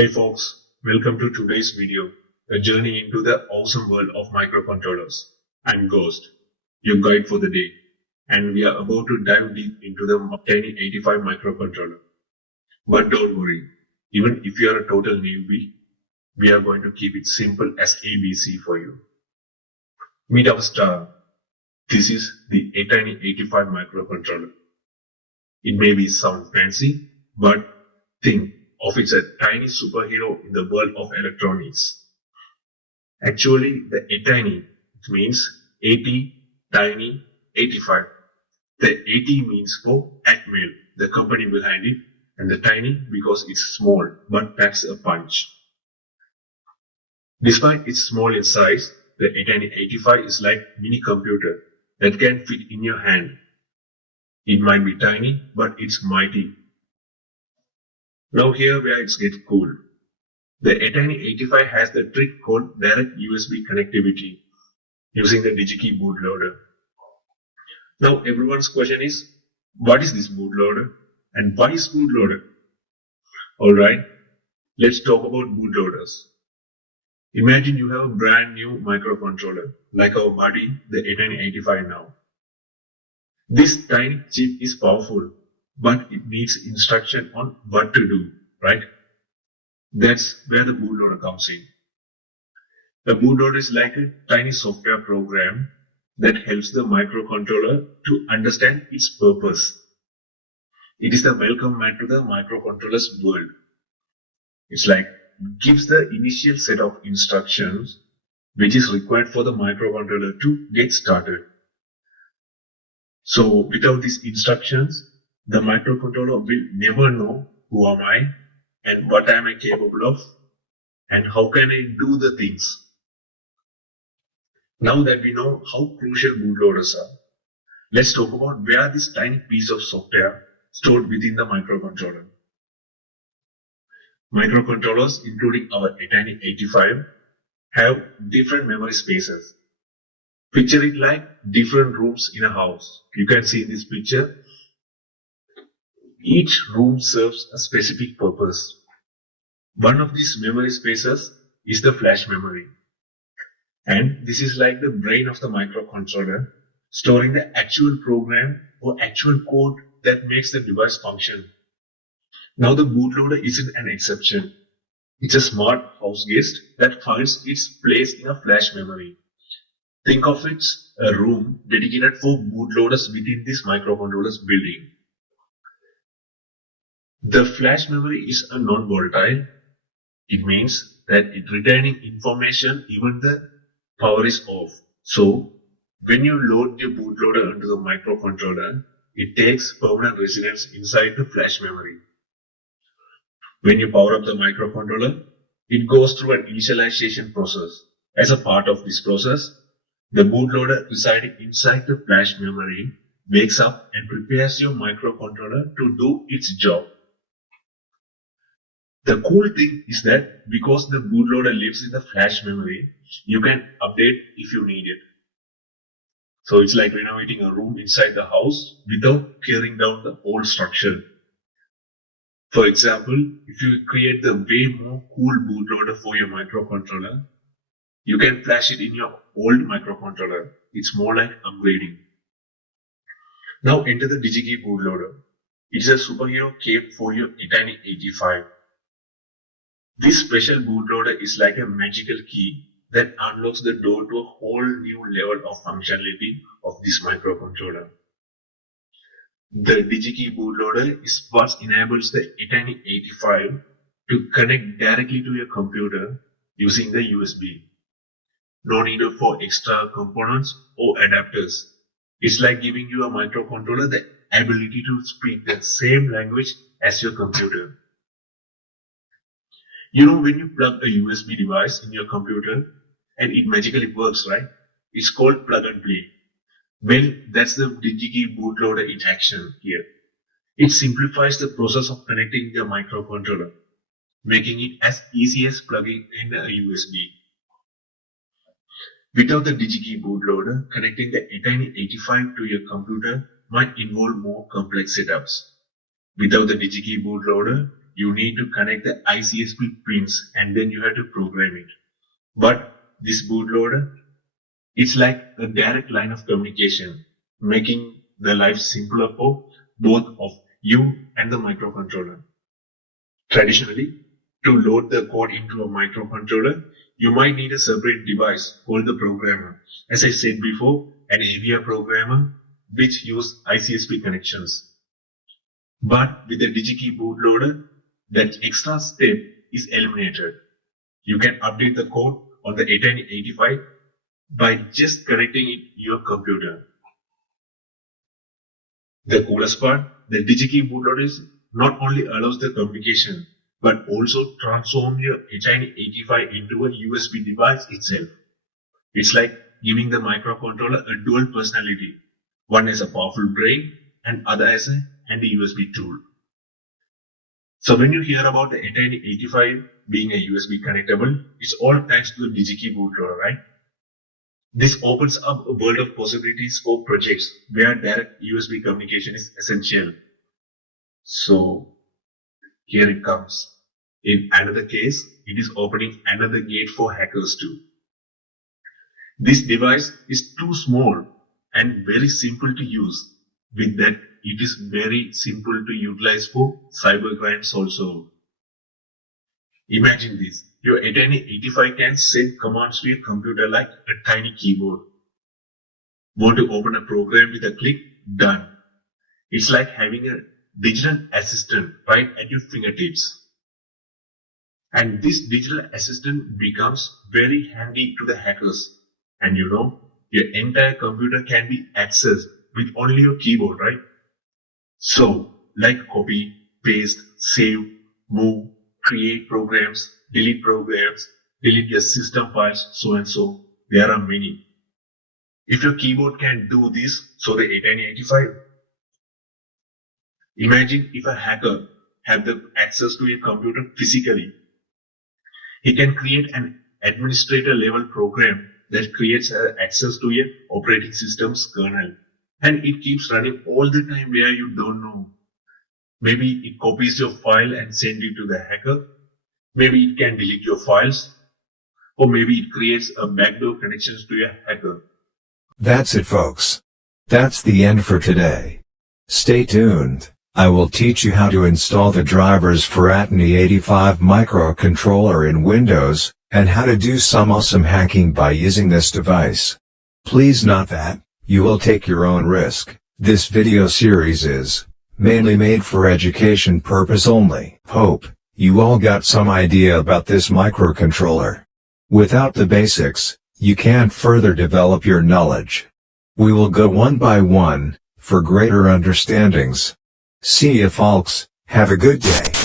Hey folks, welcome to today's video, a journey into the awesome world of microcontrollers. I'm Ghost, your guide for the day, and we are about to dive deep into the Atiny85 microcontroller. But don't worry, even if you are a total newbie, we are going to keep it simple as ABC for you. Meet our star. This is the Atiny85 microcontroller. It may sound fancy, but think of it as a tiny superhero in the world of electronics. Actually, the Atiny means ATtiny85. The AT means for Atmel, the company behind it, and the tiny because it's small but packs a punch. Despite its small in size, the Atiny85 is like a mini computer that can fit in your hand. It might be tiny, but it's mighty. Now here where it gets cool. The Atiny85 has the trick called direct USB connectivity using the Digistump Bootloader. Now everyone's question is, what is this bootloader and why is bootloader? Alright, let's talk about bootloaders. Imagine you have a brand new microcontroller like our buddy the Atiny85 now. This tiny chip is powerful, but it needs instruction on what to do, right? That's where the bootloader comes in. The bootloader is like a tiny software program that helps the microcontroller to understand its purpose. It is the welcome mat to the microcontroller's world. It's like gives the initial set of instructions which is required for the microcontroller to get started. So without these instructions, the microcontroller will never know who am I and what am I capable of and how can I do the things. Now that we know how crucial bootloaders are, let's talk about where this tiny piece of software stored within the microcontroller. Microcontrollers, including our Atiny85, have different memory spaces. Picture it like different rooms in a house. You can see in this picture, each room serves a specific purpose. One of these memory spaces is the flash memory. And this is like the brain of the microcontroller, storing the actual program or actual code that makes the device function. Now the bootloader isn't an exception. It's a smart house guest that finds its place in a flash memory. Think of it as a room dedicated for bootloaders within this microcontroller's building. The flash memory is a non-volatile. It means that it's retaining information even the power is off. So when you load your bootloader into the microcontroller, it takes permanent residence inside the flash memory. When you power up the microcontroller, it goes through an initialization process. As a part of this process, the bootloader residing inside the flash memory wakes up and prepares your microcontroller to do its job. The cool thing is that because the bootloader lives in the flash memory, you can update if you need it. So it's like renovating a room inside the house without tearing down the old structure. For example, if you create the way more cool bootloader for your microcontroller, you can flash it in your old microcontroller. It's more like upgrading. Now enter the Digistump Bootloader. It's a superhero cape for your Atiny85. This special bootloader is like a magical key that unlocks the door to a whole new level of functionality of this microcontroller. The Digistump Bootloader is what enables the Atiny85 to connect directly to your computer using the USB. No need for extra components or adapters. It's like giving you a microcontroller the ability to speak the same language as your computer. You know when you plug a USB device in your computer and it magically works, right? It's called plug and play. Well, that's the Digistump Bootloader in action here. It simplifies the process of connecting the microcontroller, making it as easy as plugging in a USB. Without the Digistump Bootloader, connecting the Atiny85 to your computer might involve more complex setups. Without the Digistump Bootloader, you need to connect the ICSP pins and then you have to program it. But this bootloader, it's like a direct line of communication, making the life simpler for both of you and the microcontroller. Traditionally, to load the code into a microcontroller, you might need a separate device called the programmer. As I said before, an heavier programmer which use ICSP connections. But with the DigiKey bootloader, that extra step is eliminated. You can update the code on the Atiny85 by just connecting it to your computer. The coolest part, the DigiKey bootloader not only allows the communication, but also transforms your Atiny85 into a USB device itself. It's like giving the microcontroller a dual personality, one as a powerful brain and other as a handy USB tool. So when you hear about the Atiny85 being a USB connectable, it's all thanks to the DigiKey bootloader, right? This opens up a world of possibilities for projects where direct USB communication is essential. So here it comes. In another case, it is opening another gate for hackers too. This device is too small and very simple to use. With that, it is very simple to utilize for cybercrimes also. Imagine this. Your Atiny85 can send commands to your computer like a tiny keyboard. Want to open a program with a click? Done. It's like having a digital assistant right at your fingertips. And this digital assistant becomes very handy to the hackers. And you know, your entire computer can be accessed with only your keyboard, right? So, like copy, paste, save, move, create programs, delete your system files, so and so. There are many. If your keyboard can do this, so the Atiny85. Imagine if a hacker had the access to your computer physically. He can create an administrator level program that creates access to your operating system's kernel. And it keeps running all the time where you don't know. Maybe it copies your file and sends it to the hacker. Maybe it can delete your files. Or maybe it creates a backdoor connections to your hacker. That's it, folks. That's the end for today. Stay tuned. I will teach you how to install the drivers for Atiny85 microcontroller in Windows, and how to do some awesome hacking by using this device. Please note that you will take your own risk. This video series is mainly made for education purpose only. Hope you all got some idea about this microcontroller. Without the basics, you can't further develop your knowledge. We will go one by one, for greater understandings. See ya, folks. Have a good day.